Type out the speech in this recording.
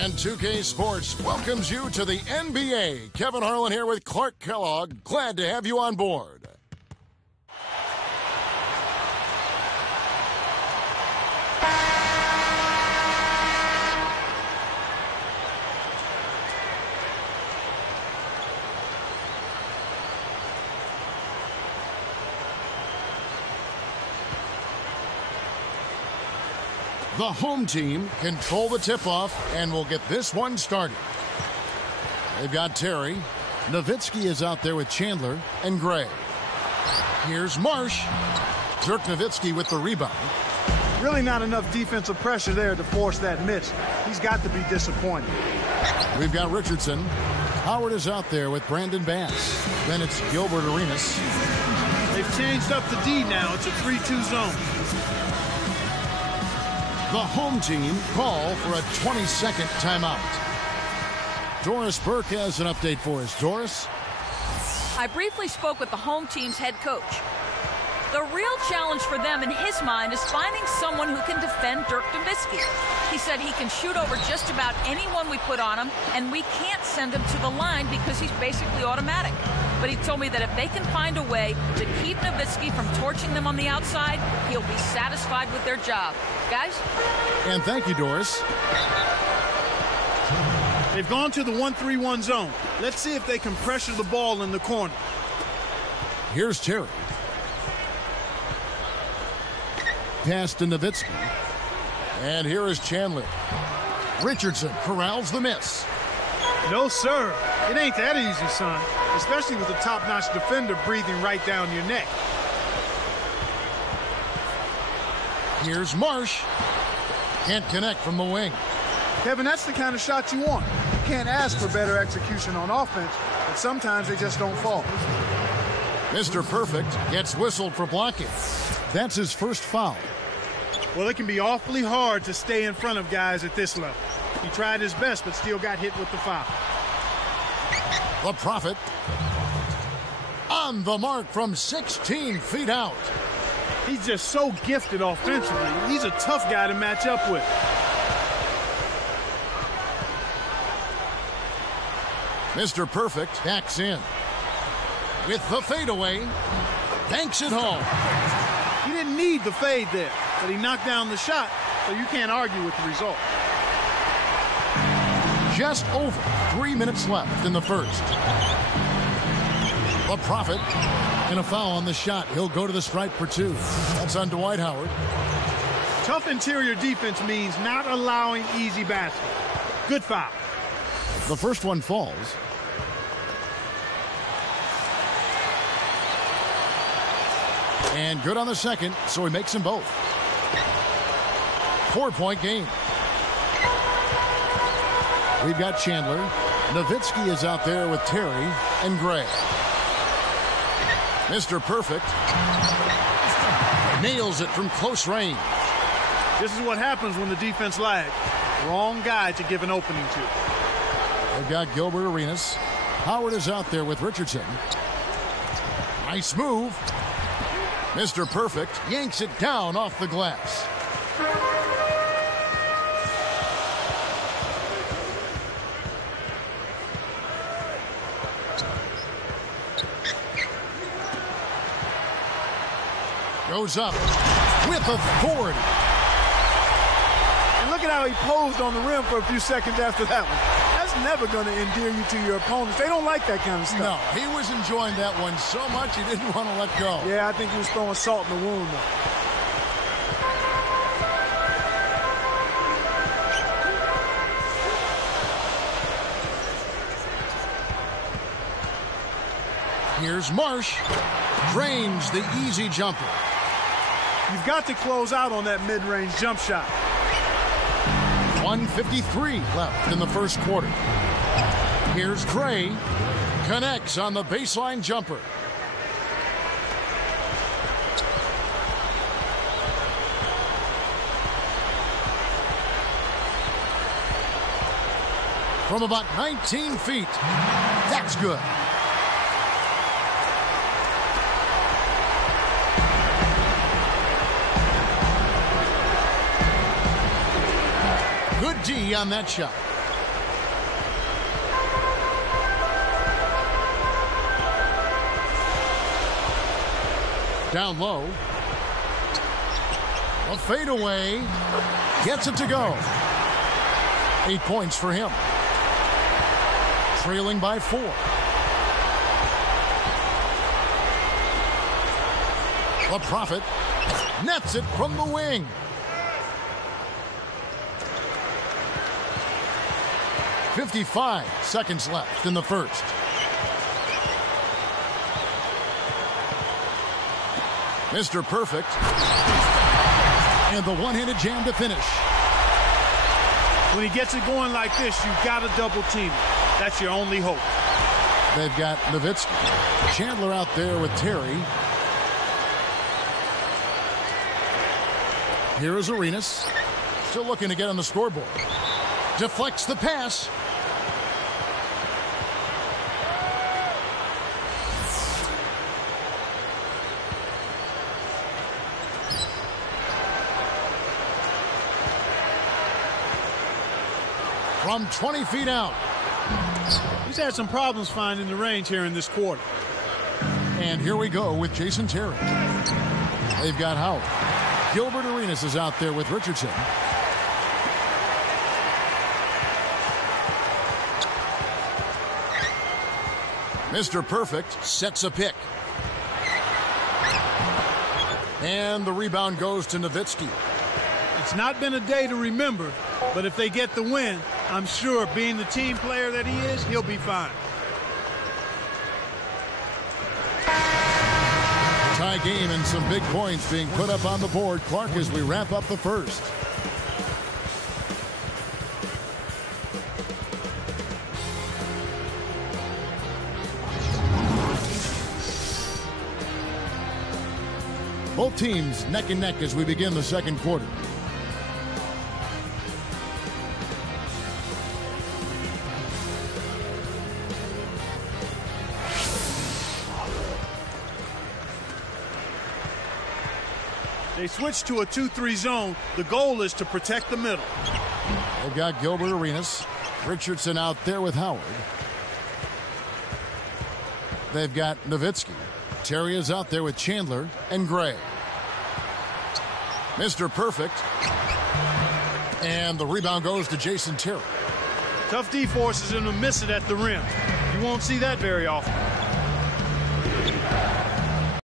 And 2K Sports welcomes you to the NBA. Kevin Harlan here with Clark Kellogg. Glad to have you on board. The home team control the tip-off and will get this one started. They've got Terry. Nowitzki is out there with Chandler and Gray. Here's Marsh. Dirk Nowitzki with the rebound. Really not enough defensive pressure there to force that miss. He's got to be disappointed. We've got Richardson. Howard is out there with Brandon Bass. Then it's Gilbert Arenas. They've changed up the D now. It's a 3-2 zone. The home team call for a 20-second timeout. Doris Burke has an update for us. Doris? I briefly spoke with the home team's head coach. The real challenge for them in his mind is finding someone who can defend Dirk Nowitzki. He said he can shoot over just about anyone we put on him, and we can't send him to the line because he's basically automatic. But he told me that if they can find a way to keep Nowitzki from torching them on the outside, he'll be satisfied with their job. Guys? And thank you, Doris. They've gone to the 1-3-1 zone. Let's see if they can pressure the ball in the corner. Here's Terry. Pass to Nowitzki. And here is Chandler. Richardson corrals the miss. No, sir. It ain't that easy, son. Especially with a top-notch defender breathing right down your neck. Here's Marsh. Can't connect from the wing. Kevin, that's the kind of shot you want. You can't ask for better execution on offense, but sometimes they just don't fall. Mr. Perfect gets whistled for blocking. That's his first foul. Well, it can be awfully hard to stay in front of guys at this level. He tried his best, but still got hit with the foul. The Prophet on the mark from 16 feet out. He's just so gifted offensively. He's a tough guy to match up with. Mr. Perfect hacks in. With the fadeaway, banks it home. He didn't need the fade there, but he knocked down the shot, so you can't argue with the result. Just over 3 minutes left in the first. The Prophet and a foul on the shot. He'll go to the stripe for two. That's on Dwight Howard. Tough interior defense means not allowing easy baskets. Good foul. The first one falls. And good on the second, so he makes them both. 4-point game. We've got Chandler. Nowitzki is out there with Terry and Gray. Mr. Perfect nails it from close range. This is what happens when the defense lags. Wrong guy to give an opening to. They've got Gilbert Arenas. Howard is out there with Richardson. Nice move. Mr. Perfect yanks it down off the glass. Goes up with authority. And look at how he posed on the rim for a few seconds after that one. That's never going to endear you to your opponents. They don't like that kind of stuff. No, he was enjoying that one so much he didn't want to let go. Yeah, I think he was throwing salt in the wound, though. Here's Marsh. Drains the easy jumper. You've got to close out on that mid-range jump shot. 1:53 left in the first quarter. Here's Gray. Connects on the baseline jumper. From about 19 feet. That's good. Good D on that shot. Down low. A fadeaway. Gets it to go. 8 points for him. Trailing by 4. The Prophet nets it from the wing. .55 seconds left in the first. Mr. Perfect. And the one-handed jam to finish. When he gets it going like this, you've got to double team it. That's your only hope. They've got Nowitzki. Chandler out there with Terry. Here is Arenas. Still looking to get on the scoreboard. Deflects the pass. From 20 feet out. He's had some problems finding the range here in this quarter. And here we go with Jason Terry. They've got Howard. Gilbert Arenas is out there with Richardson. Mr. Perfect sets a pick. And the rebound goes to Nowitzki. It's not been a day to remember, but if they get the win, I'm sure being the team player that he is, he'll be fine. Tie game and some big points being put up on the board. Clark, as we wrap up the first. Both teams neck and neck as we begin the second quarter. They switch to a 2-3 zone. The goal is to protect the middle. They've got Gilbert Arenas. Richardson out there with Howard. They've got Nowitzki. Terry is out there with Chandler and Gray. Mr. Perfect. And the rebound goes to Jason Terry. Tough D forces him to miss it at the rim. You won't see that very often.